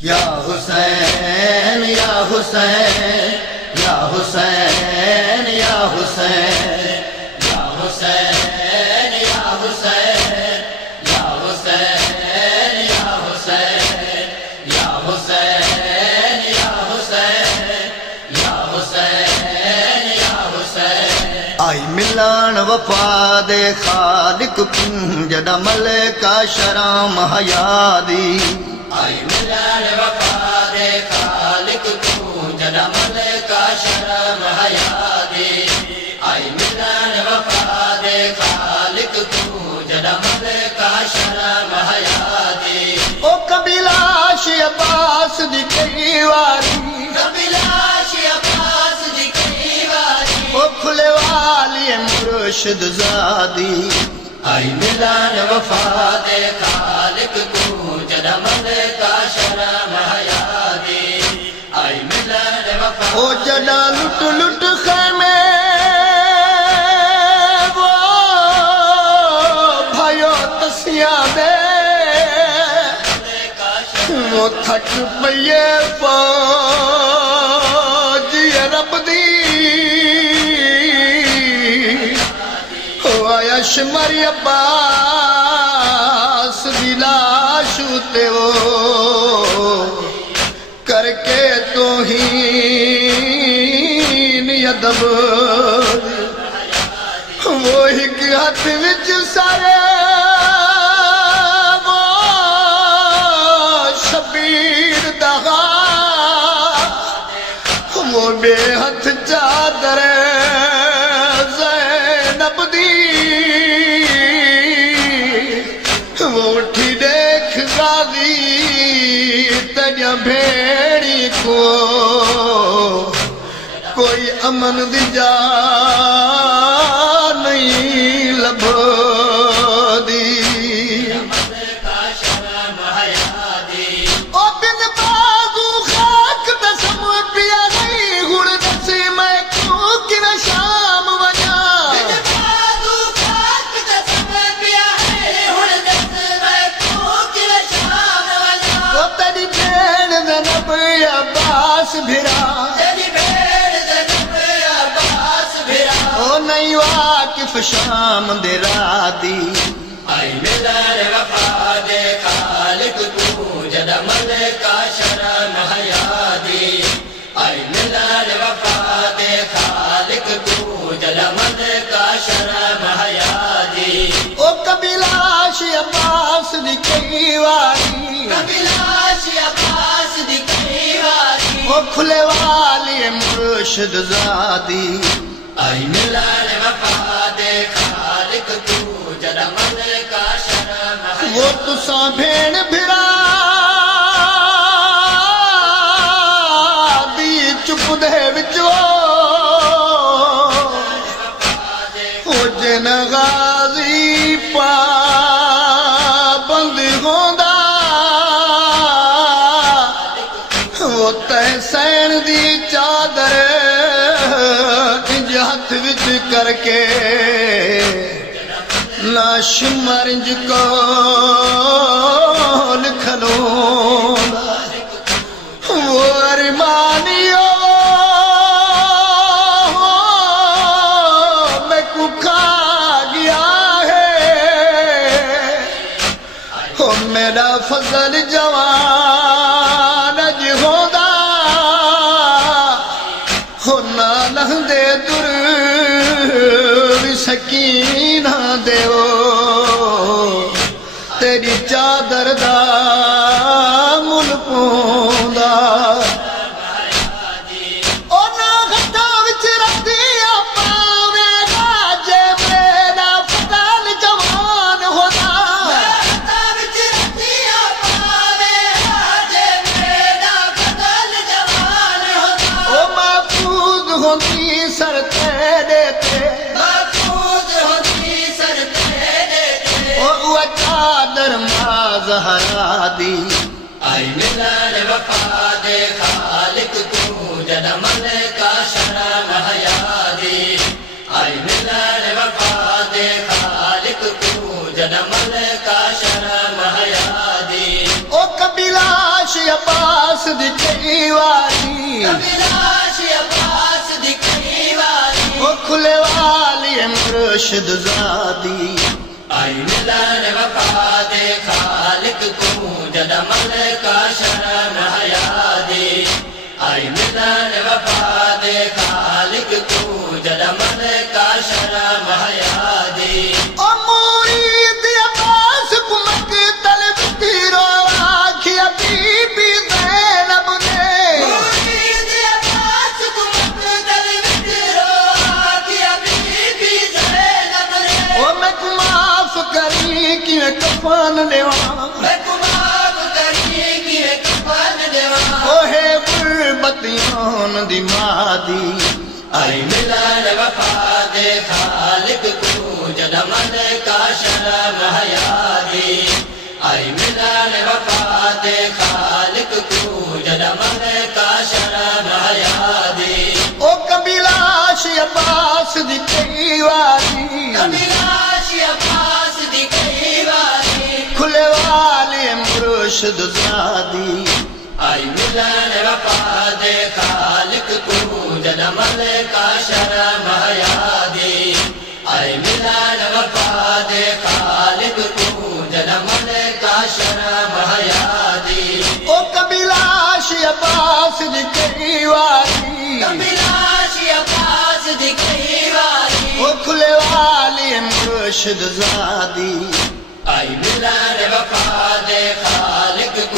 یا حسین یا حسین یا حسین یا حسین یا حسین یا حسین یا حسین یا حسین یا حسین یا حسین یا حسین یا حسین آئی ملان وفا دے خالق کن جڑا ملکہ شرام حیادی آئی ملان وفا دے خالق کو جڑا ملکہ شرم حیادی آئی ملان وفا دے خالق کو جڑا ملکہ شرم حیادی او قبیلہ عباس دی کئی واری قبیلہ عباس دی کئی واری او کھلے والی مرشد زادی آئی ملان وفا دے خالق کو جڑا ملکہ شرم حیادی آئی ملان وفا او جڑا لٹ لٹ خیمے وہ بھائیو تسیاں دے وہ تھک پئیے فوجی رب دی آیا شمری عباس دی لاش تے وہ کر کے توہین ادب وہ ایک ہاتھ وچ سارے وہ شبیر دہا وہ بے ہاتھ چادر زینب دی وہ اٹھی دیکھ غازی تجھا بھیڑی کو کوئی امن دی جا نہیں لبھو دی او بن بازو خاک دسم پیا نہیں گھڑ دسی میں کیوں کنا شام وجا عباس بھرا او نہیں واقف شام دے رادی آئی ملان وفا دے خالق کو جڑا ملکہ شرم حیادی آئی ملان وفا دے خالق کو جڑا ملکہ شرم حیادی او قبیلہ عباس دی کئی واری قبیلہ عباس دی کئی واری او کھلے والی مرشد زادی آئی ملان وفا دے خالق تو جڑا ملکہ شرم حیادی وہ تساں بھیڑ بھرا دی چپ دے وچو او جن غازی پابند ہوندا وہ تحسین دی چادر انج ہاتھ وچ کر کے لاش مرنج کو کھلوں وہ ارمانیو میں کو کھا گیا ہے او میرا فضل جوان دے در سکینہ دیو تیری چادر دا مل پوندا او نا گھٹا وچ رکھ دیا پاوے گا جے میرا فضل جوان ہوتا گھٹا وچ رکھ دیا پاوے گا جے میرا فضل جوان ہوتا او محفوظ ہوتی سر تیرے تے محفوظ ہوتی سر تیرے تے او چادر مازہرا دی آئی ملان وفا دے خالق تو جڑا ملکہ شرم حیادی آئی ملان وفا دے خالق تو جڑا ملکہ شرم حیادی او قبیلہ عباس دی کئی واری کبلاش عباس دی کئی واری وہ کھلے والی مرشد زادی آئی ملن وفا دے خالق کو جد ملکہ شرم حیا دی آئی ملن وفا دے خالق کو جد ملکہ شرم حیا دی او مرید عباس کو مقتل تیرو آکھیا بی بی زینب نے مرید عباس کو مقتل تیرو آکھیا بی بی زینب نے او میں کو معاف کری کہ کفن لیواں میں کو معاف کری کہ کفن دیواں او ہے غربتیان دی مادی آئی ملن وفا دے خالق کو جد ملکہ شرم حیا دی آئی ملن وفا دے خالق کو جد ملکہ شرم حیا دی او کبلاش عباس دی کئی واری کبلاش عباس دی کئی واری کھلے والے مرشد زادی آئی ملن وفا دے خالق کو جد ملکہ شرم حیا دی آئی ملن وفا دے خالق کو جد ملکہ شرم حیا دی او کبلاش عباس دی کئی واری کبلاش عباس دی کئی واری او کھلے والے مرشد زادی آئی ملن وفا دے خالق کو